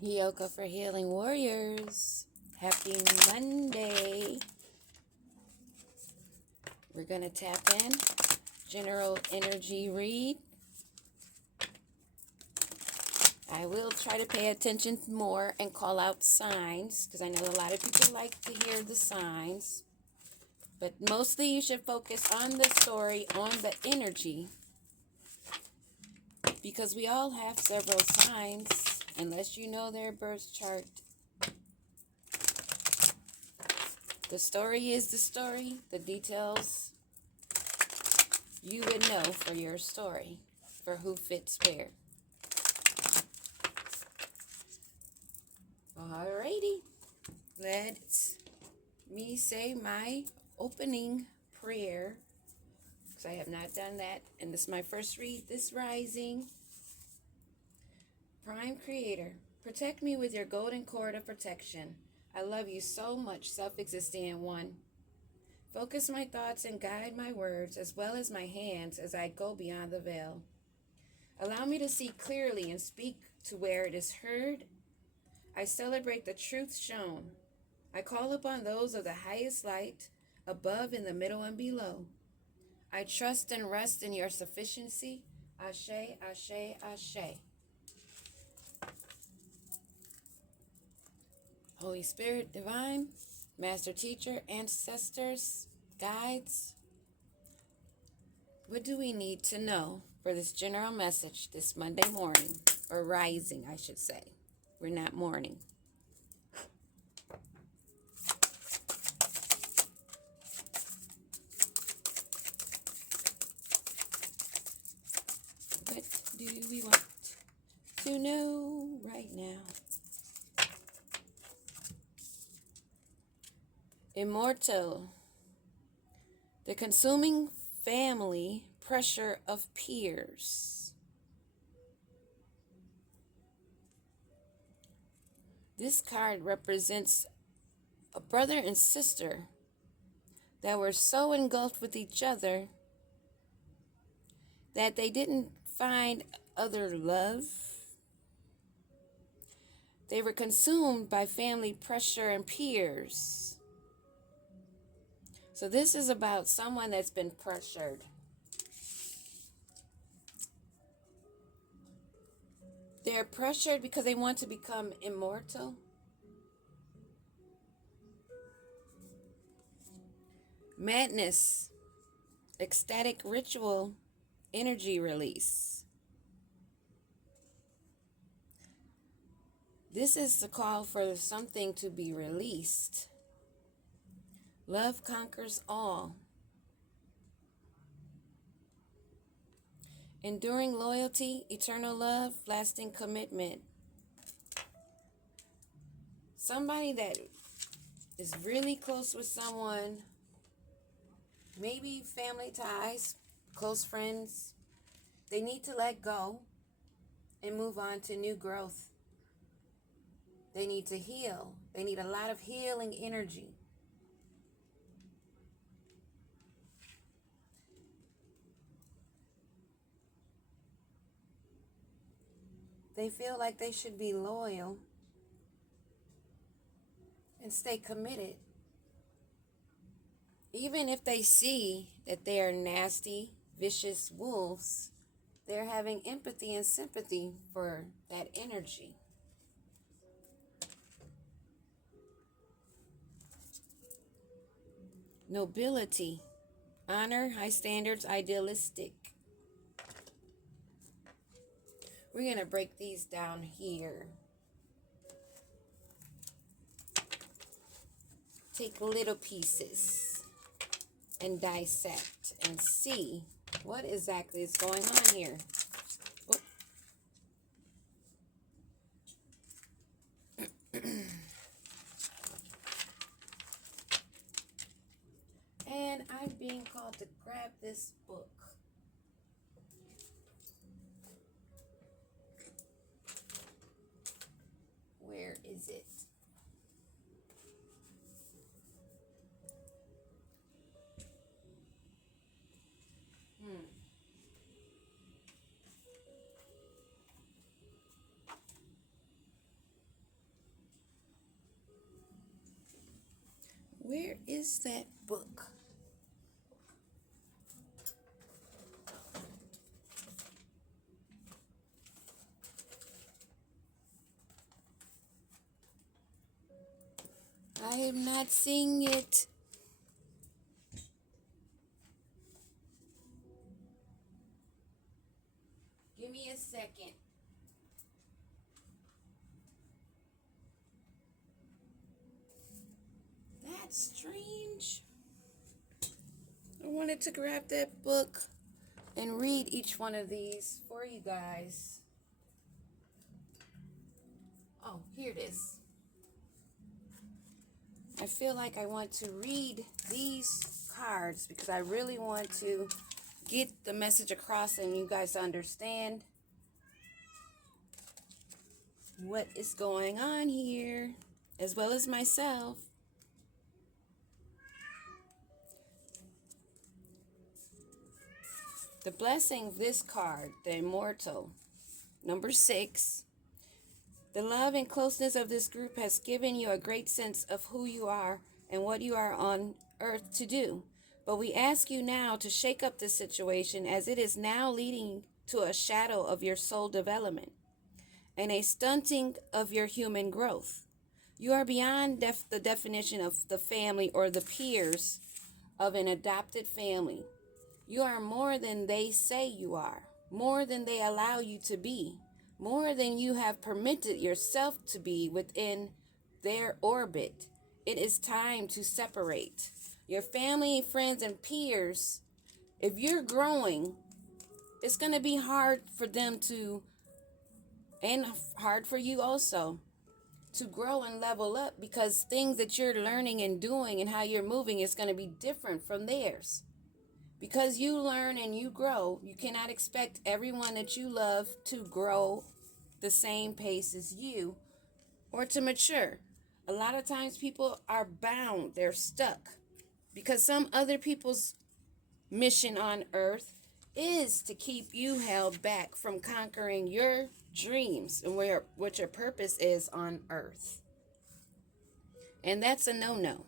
Yoga for Healing Warriors. Happy Monday. We're going to tap in. General energy read. I will try to pay attention more and call out signs because I know a lot of people like to hear the signs. But mostly you should focus on the story, on the energy. Because we all have several signs, unless you know their birth chart. The story is the story. The details you would know for your story, for who fits where. Alrighty, let me say my opening prayer, because I have not done that, and this is my first read this rising. Prime Creator, protect me with your golden cord of protection. I love you so much, self-existing one. Focus my thoughts and guide my words as well as my hands as I go beyond the veil. Allow me to see clearly and speak to where it is heard. I celebrate the truth shown. I call upon those of the highest light, above, in the middle, and below. I trust and rest in your sufficiency. Ashe, ashe, ashe. Holy Spirit, Divine, Master Teacher, Ancestors, Guides, what do we need to know for this general message this Monday morning, or rising, I should say. We're not morning. What do we want to know right now? Immortal. The consuming family pressure of peers. This card represents a brother and sister that were so engulfed with each other that they didn't find other love. They were consumed by family pressure and peers. So this is about someone that's been pressured. They're pressured because they want to become immortal. Madness, ecstatic ritual, energy release. This is the call for something to be released. Love conquers all. Enduring loyalty, eternal love, lasting commitment. Somebody that is really close with someone, maybe family ties, close friends, they need to let go and move on to new growth. They need to heal. They need a lot of healing energy. They feel like they should be loyal and stay committed. Even if they see that they are nasty, vicious wolves, they're having empathy and sympathy for that energy. Nobility, honor, high standards, idealistic. We're going to break these down here. Take little pieces and dissect and see what exactly is going on here. And I'm being called to grab this book. Where is it? Where is that book? I am not seeing it. Give me a second. That's strange. I wanted to grab that book and read each one of these for you guys. Oh, here it is. I feel like I want to read these cards because I really want to get the message across and you guys understand what is going on here, as well as myself. The blessing of this card, the Immortal, number 6. The love and closeness of this group has given you a great sense of who you are and what you are on earth to do. But we ask you now to shake up this situation, as it is now leading to a shadow of your soul development and a stunting of your human growth. You are beyond the definition of the family or the peers of an adopted family. You are more than they say you are, more than they allow you to be, more than you have permitted yourself to be within their orbit. It is time to separate. Your family, friends, and peers, if you're growing, it's going to be hard for them to, and hard for you also, to grow and level up, because things that you're learning and doing and how you're moving is going to be different from theirs. Because you learn and you grow, you cannot expect everyone that you love to grow the same pace as you or to mature. A lot of times people are bound, they're stuck, because some other people's mission on earth is to keep you held back from conquering your dreams and what your purpose is on earth. And that's a no-no.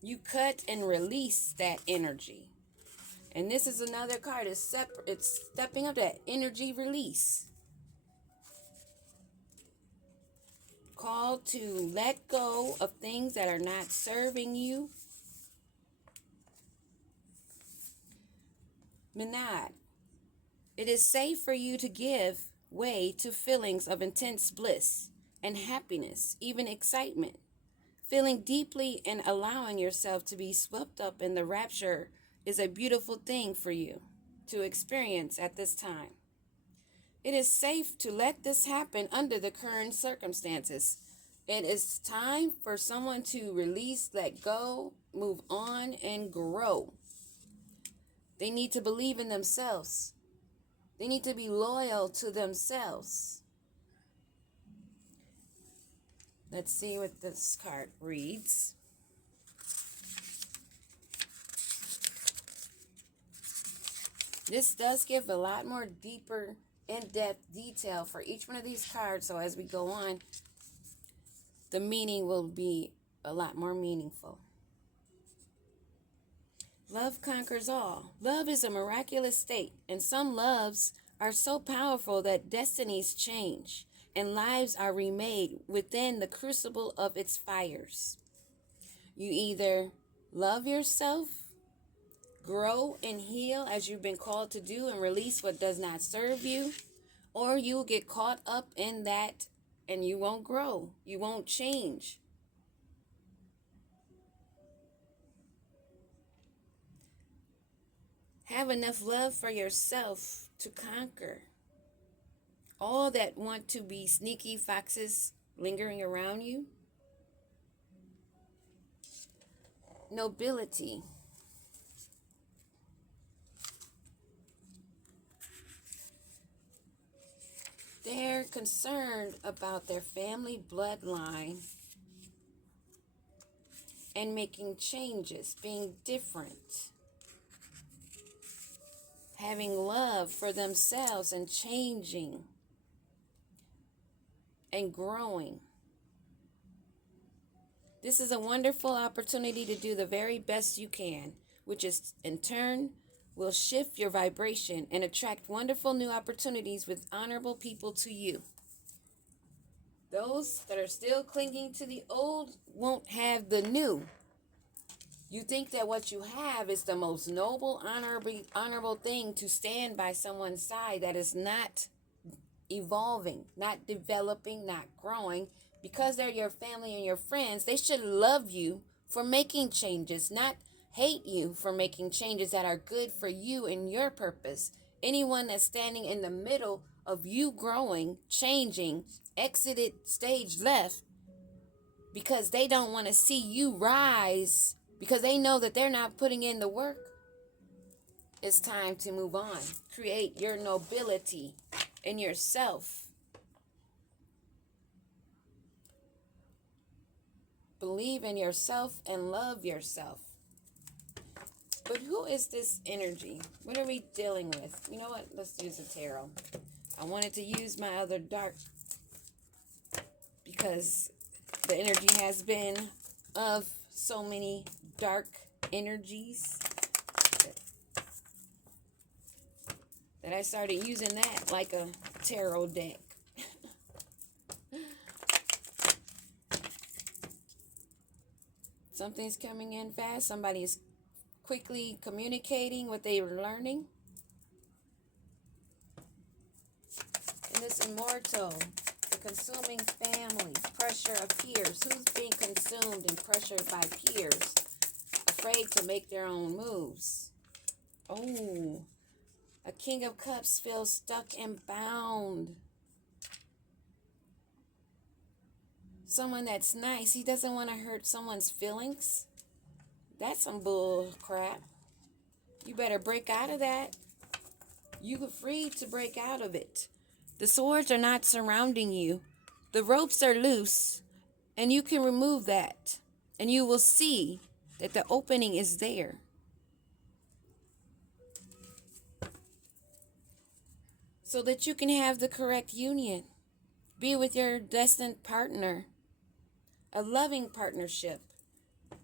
You cut and release that energy. And this is another card. It's stepping up that energy release. Call to let go of things that are not serving you. Menad. It is safe for you to give way to feelings of intense bliss and happiness, even excitement. Feeling deeply and allowing yourself to be swept up in the rapture is a beautiful thing for you to experience at this time. It is safe to let this happen under the current circumstances. It is time for someone to release, let go, move on, and grow. They need to believe in themselves. They need to be loyal to themselves. Let's see what this card reads. This does give a lot more deeper, in-depth detail for each one of these cards. So as we go on, the meaning will be a lot more meaningful. Love conquers all. Love is a miraculous state, and some loves are so powerful that destinies change and lives are remade within the crucible of its fires. You either love yourself, grow and heal as you've been called to do, and release what does not serve you, or you'll get caught up in that and you won't grow. You won't change. Have enough love for yourself to conquer all that want to be sneaky foxes lingering around you. Nobility. They're concerned about their family bloodline and making changes, being different. Having love for themselves and changing and growing. This is a wonderful opportunity to do the very best you can, which is in turn will shift your vibration and attract wonderful new opportunities with honorable people to you. Those that are still clinging to the old won't have the new. You think that what you have is the most noble, honorable thing to stand by someone's side that is not evolving, not developing, not growing. Because they're your family and your friends, they should love you for making changes, not hate you for making changes that are good for you and your purpose. Anyone that's standing in the middle of you growing, changing, exited stage left because they don't want to see you rise, because they know that they're not putting in the work, it's time to move on. Create your nobility in yourself. Believe in yourself and love yourself. But who is this energy? What are we dealing with? You know what? Let's use a tarot. I wanted to use my other dark because the energy has been of so many dark energies that I started using that like a tarot deck. Something's coming in fast. Somebody is quickly communicating what they were learning. And this immortal, the consuming family, pressure of peers. Who's being consumed and pressured by peers, afraid to make their own moves? Oh, a King of Cups feels stuck and bound. Someone that's nice, he doesn't want to hurt someone's feelings. That's some bull crap. You better break out of that. You're free to break out of it. The swords are not surrounding you. The ropes are loose, and you can remove that. And you will see that the opening is there. So that you can have the correct union. Be with your destined partner. A loving partnership.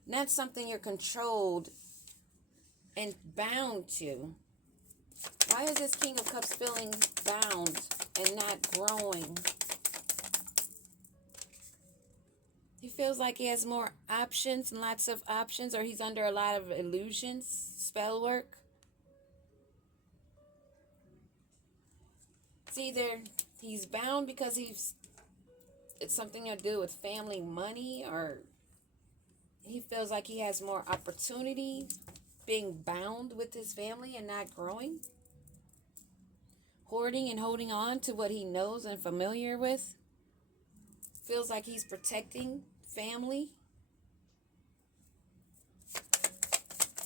Not something you're controlled and bound to. Why is this King of Cups feeling bound and not growing? He feels like he has more options and lots of options, or he's under a lot of illusions, spell work. It's either he's bound because it's something to do with family money, or he feels like he has more opportunity being bound with his family and not growing. Hoarding and holding on to what he knows and familiar with. Feels like he's protecting family.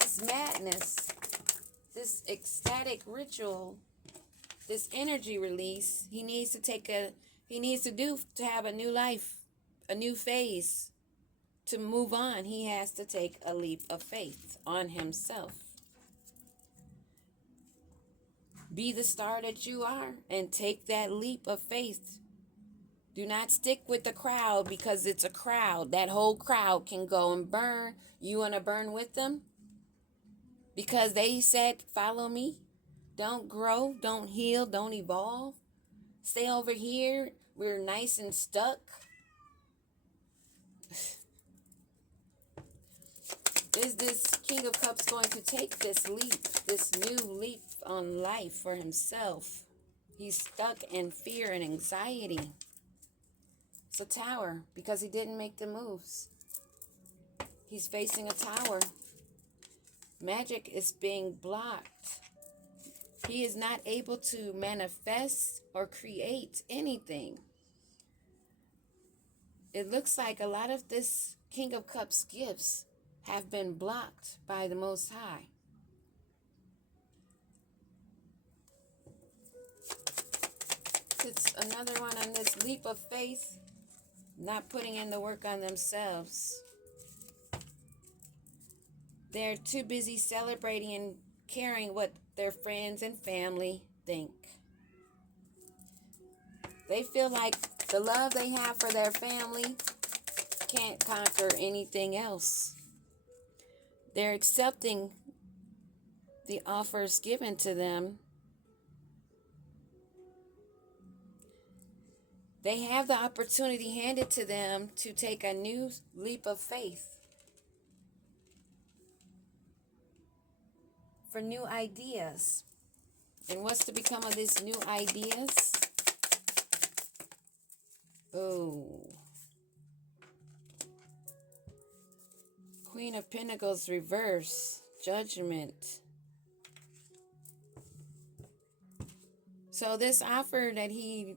This madness, this ecstatic ritual, this energy release, he needs to do to have a new life, a new phase. To move on, he has to take a leap of faith on himself. Be the star that you are and take that leap of faith. Do not stick with the crowd because it's a crowd. That whole crowd can go and burn. You want to burn with them? Because they said, follow me. Don't grow, don't heal, don't evolve. Stay over here. We're nice and stuck. Is this King of Cups going to take this leap, this new leap on life for himself? He's stuck in fear and anxiety. It's a tower because he didn't make the moves. He's facing a tower. Magic is being blocked. He is not able to manifest or create anything. It looks like a lot of this King of Cups gifts have been blocked by the Most High. It's another one on this leap of faith, not putting in the work on themselves. They're too busy celebrating and caring what their friends and family think. They feel like the love they have for their family can't conquer anything else. They're accepting the offers given to them. They have the opportunity handed to them to take a new leap of faith for new ideas. And what's to become of these new ideas? Oh. Queen of Pentacles reverse. Judgment. So this offer that he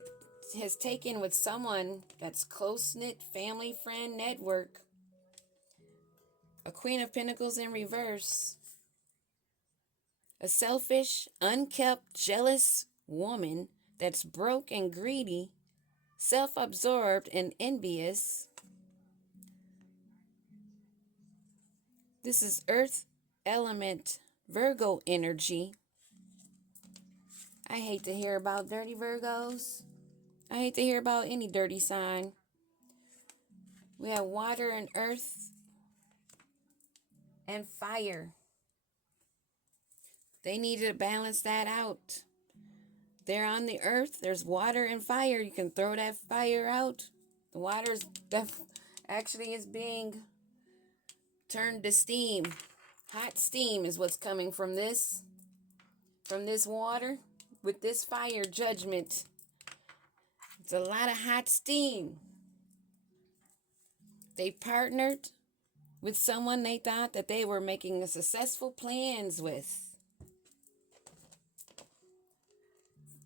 has taken with someone that's close-knit, family, friend, network. A Queen of Pentacles in reverse. A selfish, unkept, jealous woman that's broke and greedy, self-absorbed and envious. This is Earth element Virgo energy. I hate to hear about dirty Virgos. I hate to hear about any dirty sign. We have water and earth and fire. They need to balance that out. They're on the earth. There's water and fire. You can throw that fire out. The water actually is being turned to steam. Hot steam is what's coming from this water with this fire judgment. It's a lot of hot steam. They partnered with someone they thought that they were making successful plans with.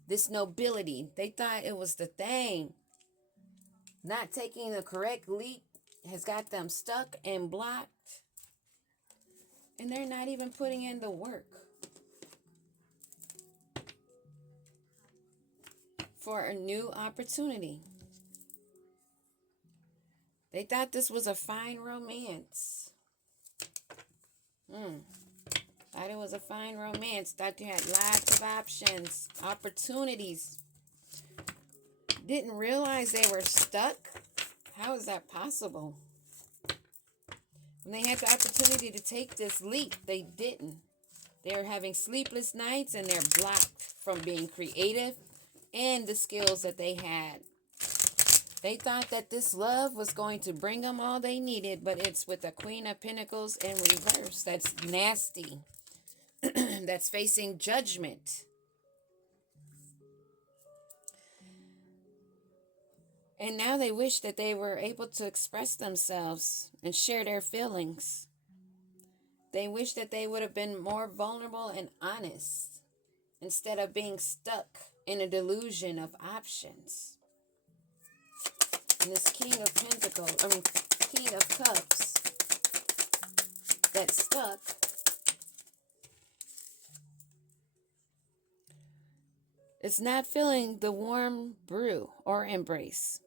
This nobility, they thought it was the thing. Not taking the correct leap has got them stuck and blocked. And they're not even putting in the work for a new opportunity. They thought this was a fine romance. Thought it was a fine romance. Thought you had lots of options, opportunities. Didn't realize they were stuck. How is that possible? When they had the opportunity to take this leap, they didn't. They're having sleepless nights and they're blocked from being creative and the skills that they had. They thought that this love was going to bring them all they needed, but it's with the Queen of Pentacles in reverse. That's nasty. That's facing judgment. And now they wish that they were able to express themselves and share their feelings. They wish that they would have been more vulnerable and honest instead of being stuck in a delusion of options. And this King of Cups that's stuck. It's not feeling the warm brew or embrace.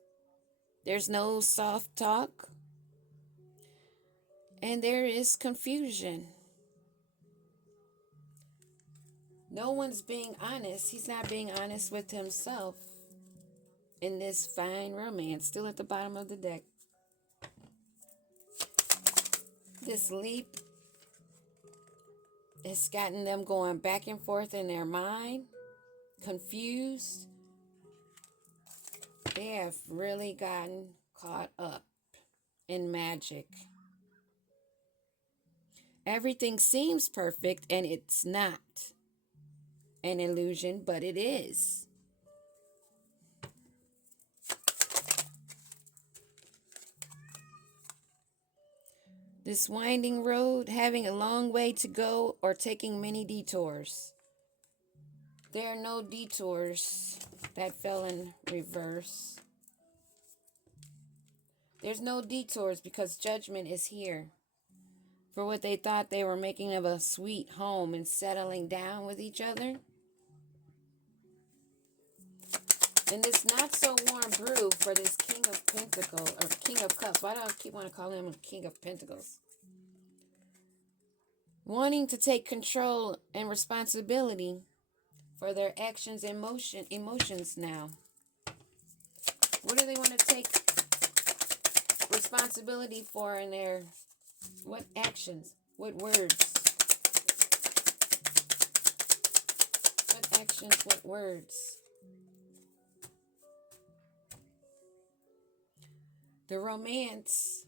There's no soft talk. And there is confusion. No one's being honest. He's not being honest with himself in this fine romance. Still at the bottom of the deck. This leap has gotten them going back and forth in their mind. Confused. They have really gotten caught up in magic. Everything seems perfect and it's not an illusion, but it is. This winding road, having a long way to go or taking many detours. There are no detours that fell in reverse. There's no detours because judgment is here. For what they thought they were making of a sweet home and settling down with each other. And this not so warm brew for this King of Pentacles, or King of Cups. Why do I keep wanting to call him King of Pentacles? Wanting to take control and responsibility for their actions and emotions now. What do they want to take responsibility for in their, what actions, what words, what actions, what words. The romance,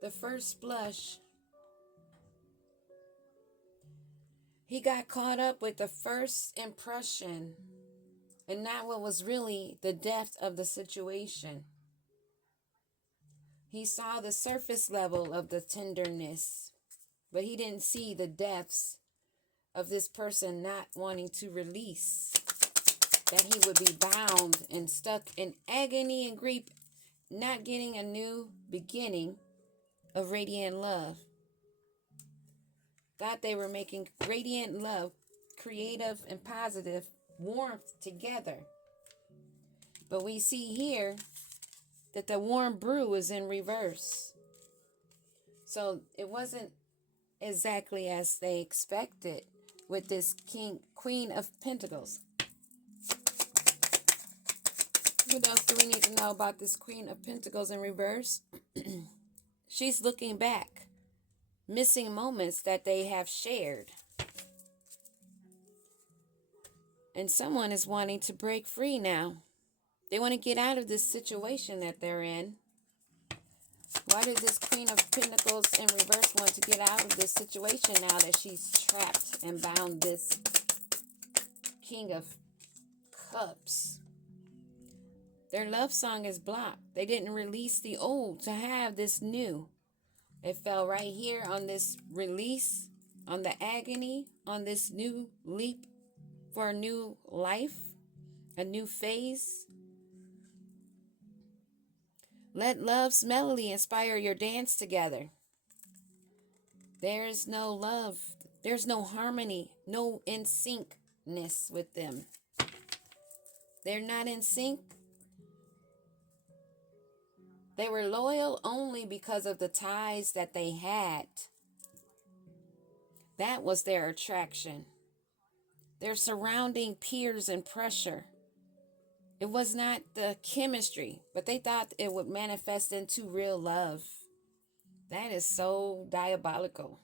the first blush. He got caught up with the first impression and not what was really the depth of the situation. He saw the surface level of the tenderness, but he didn't see the depths of this person not wanting to release, that he would be bound and stuck in agony and grief, not getting a new beginning of radiant love. Thought they were making radiant love, creative and positive warmth together. But we see here that the warm brew is in reverse. So it wasn't exactly as they expected with this Queen of Pentacles. What else do we need to know about this Queen of Pentacles in reverse? She's looking back, missing moments that they have shared. And someone is wanting to break free now. They want to get out of this situation that they're in. Why did this Queen of Pentacles in reverse want to get out of this situation now that she's trapped and bound this King of Cups? Their love song is blocked. They didn't release the old to have this new. It fell right here on this release, on the agony, on this new leap for a new life, a new phase. Let love's melody inspire your dance together. There's no love. There's no harmony, no in syncness with them. They're not in sync. They were loyal only because of the ties that they had. That was their attraction. Their surrounding peers and pressure. It was not the chemistry, but they thought it would manifest into real love. That is so diabolical.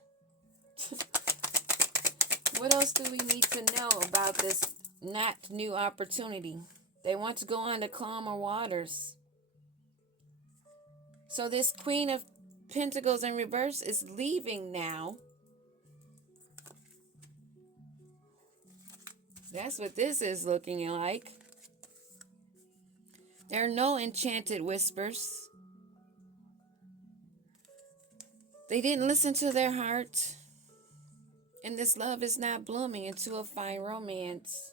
What else do we need to know about this not new opportunity? They want to go on to calmer waters. So this Queen of Pentacles in reverse is leaving now. That's what this is looking like. There are no enchanted whispers. They didn't listen to their heart. And this love is not blooming into a fine romance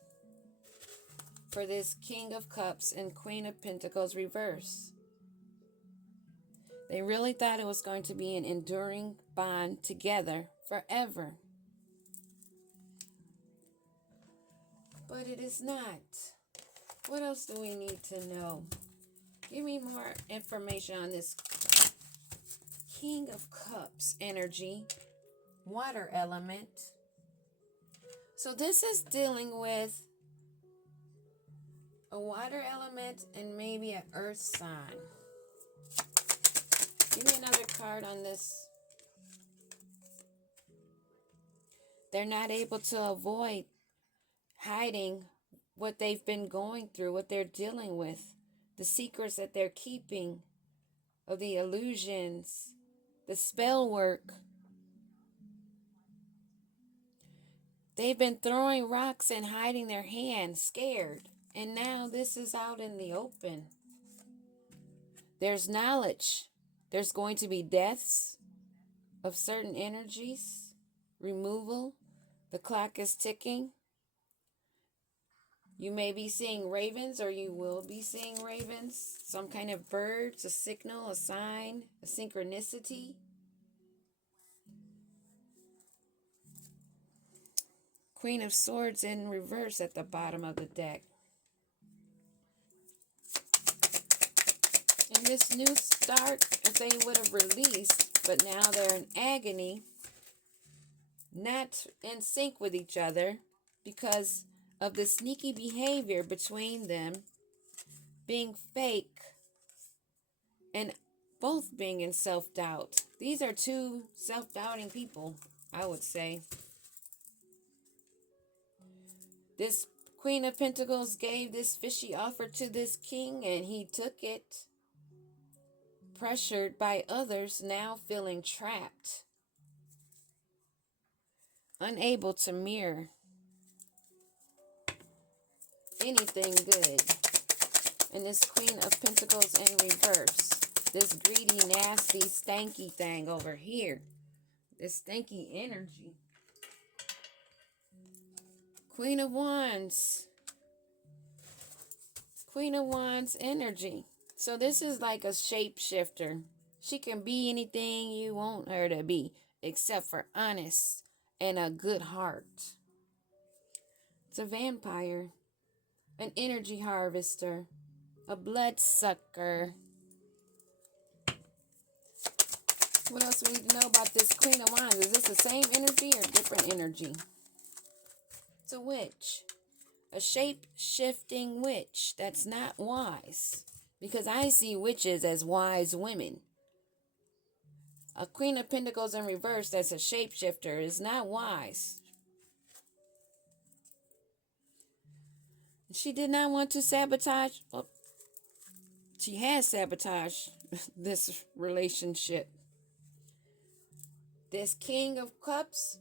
for this King of Cups and Queen of Pentacles reverse. They really thought it was going to be an enduring bond together forever. But it is not. What else do we need to know? Give me more information on this King of Cups energy, water element. So this is dealing with a water element and maybe an earth sign. Give me another card on this. They're not able to avoid hiding what they've been going through, what they're dealing with, the secrets that they're keeping, of the illusions, the spell work. They've been throwing rocks and hiding their hands, scared. And now this is out in the open. There's knowledge. There's going to be deaths of certain energies, removal. The clock is ticking. You may be seeing ravens, or you will be seeing ravens. Some kind of birds, a signal, a sign, a synchronicity. Queen of Swords in reverse at the bottom of the deck. And this new start, if they would have released, but now they're in agony, not in sync with each other because of the sneaky behavior between them, being fake, and both being in self-doubt. These are two self-doubting people, I would say. This Queen of Pentacles gave this fishy offer to this king, and he took it. Pressured by others, now feeling trapped. Unable to mirror anything good. And this Queen of Pentacles in reverse. This greedy, nasty, stanky thing over here. This stanky energy. Queen of Wands. Queen of Wands energy. So this is like a shapeshifter. She can be anything you want her to be, except for honest and a good heart. It's a vampire, an energy harvester, a bloodsucker. What else we need to know about this Queen of Wands? Is this the same energy or different energy? It's a witch. A shape-shifting witch that's not wise. Because I see witches as wise women. A Queen of Pentacles in reverse that's a shapeshifter is not wise. She did not want to sabotage. Well, she has sabotaged this relationship. This King of Cups,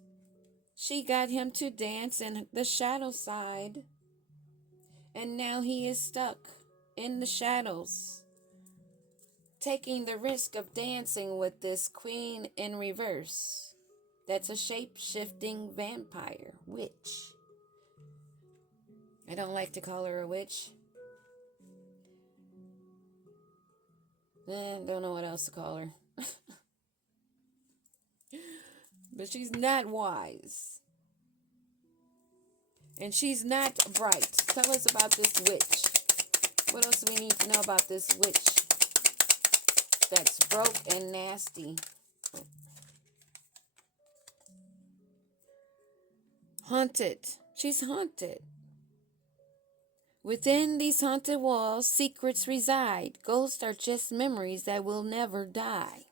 she got him to dance in the shadow side. And now he is stuck in the shadows, taking the risk of dancing with this Queen in reverse. That's a shape-shifting vampire witch. I don't like to call her a witch. Don't know what else to call her. But she's not wise. And she's not bright. Tell us about this witch. What else do we need to know about this witch that's broke and nasty? Haunted. She's haunted. Within these haunted walls, secrets reside. Ghosts are just memories that will never die.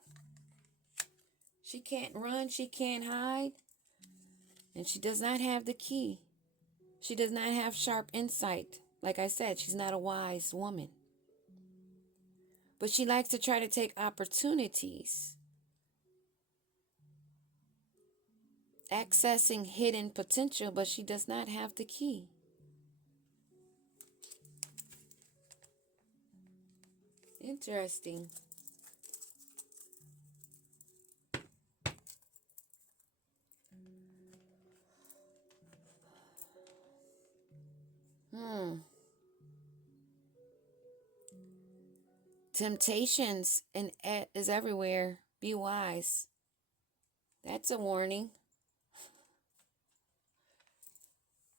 She can't run, she can't hide, and she does not have the key. She does not have sharp insight. Like I said, she's not a wise woman. But she likes to try to take opportunities, accessing hidden potential, but she does not have the key. Interesting. Temptations is everywhere. Be wise. That's a warning.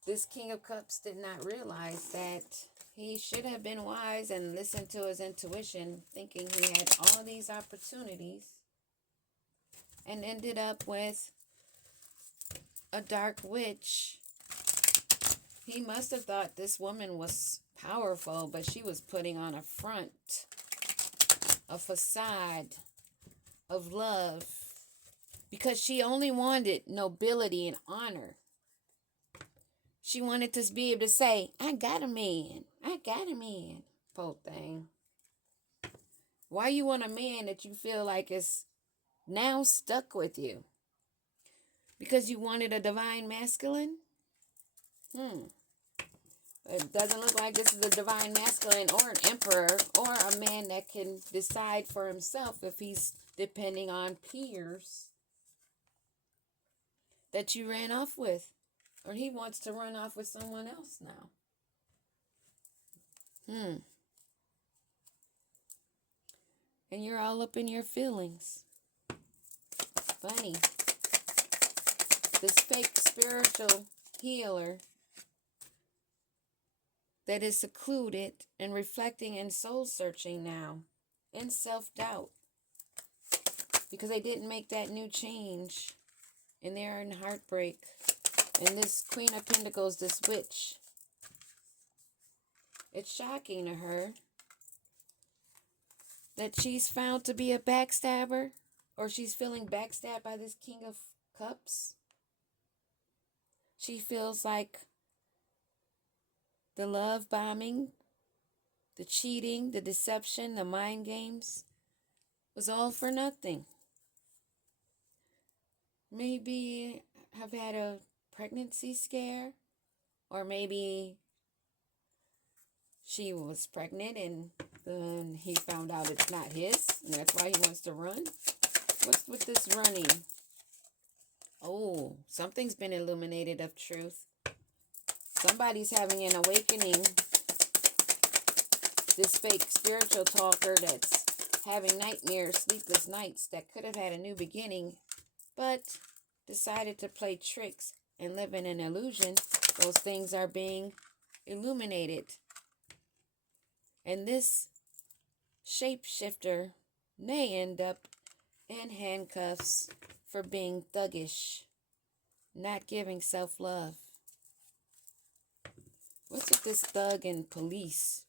This King of Cups did not realize that he should have been wise and listened to his intuition, thinking he had all these opportunities, and ended up with a dark witch. He must have thought this woman was powerful, but she was putting on a front, a facade of love, because she only wanted nobility and honor. She wanted to be able to say, I got a man. I got a man. Poor thing. Why you want a man that you feel like is now stuck with you? Because you wanted a divine masculine? It doesn't look like this is a divine masculine or an emperor or a man that can decide for himself if he's depending on peers that you ran off with. Or he wants to run off with someone else now. And you're all up in your feelings. Funny. This fake spiritual healer that is secluded and reflecting and soul searching now, in self-doubt, because they didn't make that new change and they're in heartbreak. And this Queen of Pentacles, this witch, it's shocking to her that she's found to be a backstabber, or she's feeling backstabbed by this King of Cups. She feels like the love bombing, the cheating, the deception, the mind games was all for nothing. Maybe have had a pregnancy scare, or maybe she was pregnant and then he found out it's not his, and that's why he wants to run. What's with this running? Oh, something's been illuminated of truth. Somebody's having an awakening. This fake spiritual talker that's having nightmares, sleepless nights, that could have had a new beginning, but decided to play tricks and live in an illusion. Those things are being illuminated. And this shapeshifter may end up in handcuffs for being thuggish, not giving self-love. What's with this thug and police?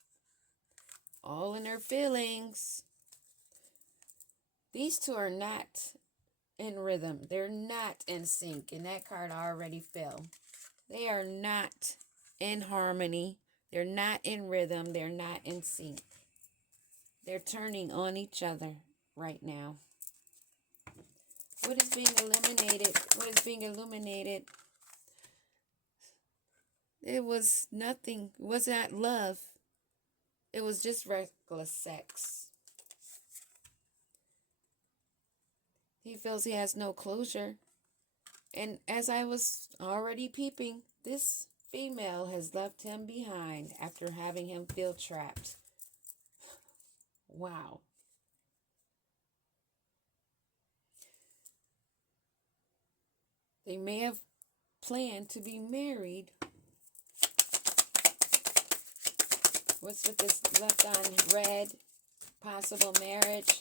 All in their feelings. These two are not in rhythm. They're not in sync. And that card already fell. They are not in harmony. They're not in rhythm. They're not in sync. They're turning on each other right now. What is being eliminated? What is being illuminated? It was nothing. It was not love. It was just reckless sex. He feels he has no closure. And as I was already peeping, this female has left him behind after having him feel trapped. Wow. They may have planned to be married. What's with this left on red? Possible marriage.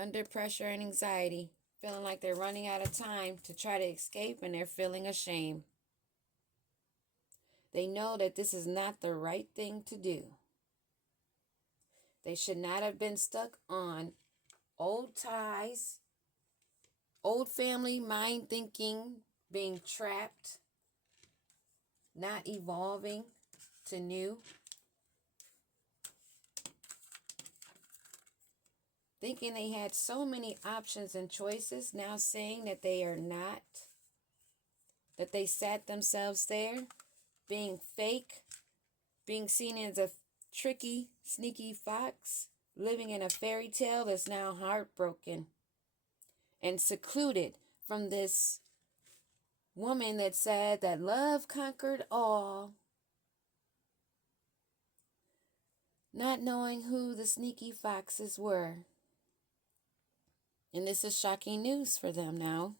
Under pressure and anxiety. Feeling like they're running out of time to try to escape, and they're feeling ashamed. They know that this is not the right thing to do. They should not have been stuck on old ties, old family mind thinking, being trapped, not evolving to new. Thinking they had so many options and choices, now saying that they are not, that they sat themselves there, being fake, being seen as a tricky, sneaky fox, living in a fairy tale that's now heartbroken and secluded from this woman that said that love conquered all, not knowing who the sneaky foxes were. And this is shocking news for them now.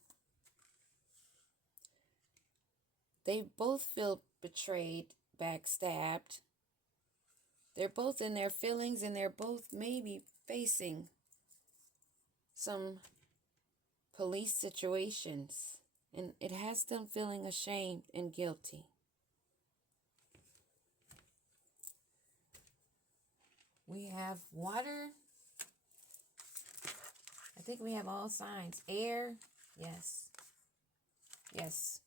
They both feel betrayed, backstabbed. They're both in their feelings, and they're both maybe facing some police situations. And it has them feeling ashamed and guilty. We have water. I think we have all signs. Air, yes. Yes.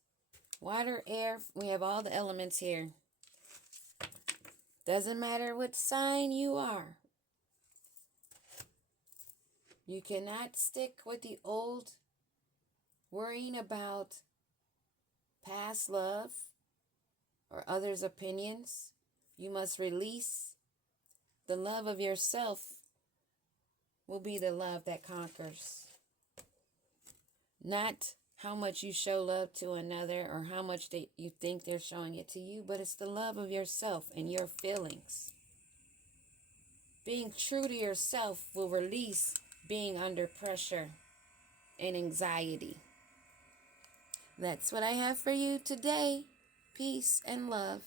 Water, air, we have all the elements here. Doesn't matter what sign you are. You cannot stick with the old, worrying about past love or others' opinions. You must release. The love of yourself will be the love that conquers. Not how much you show love to another or how much you think they're showing it to you, but it's the love of yourself and your feelings. Being true to yourself will release being under pressure and anxiety. That's what I have for you today. Peace and love.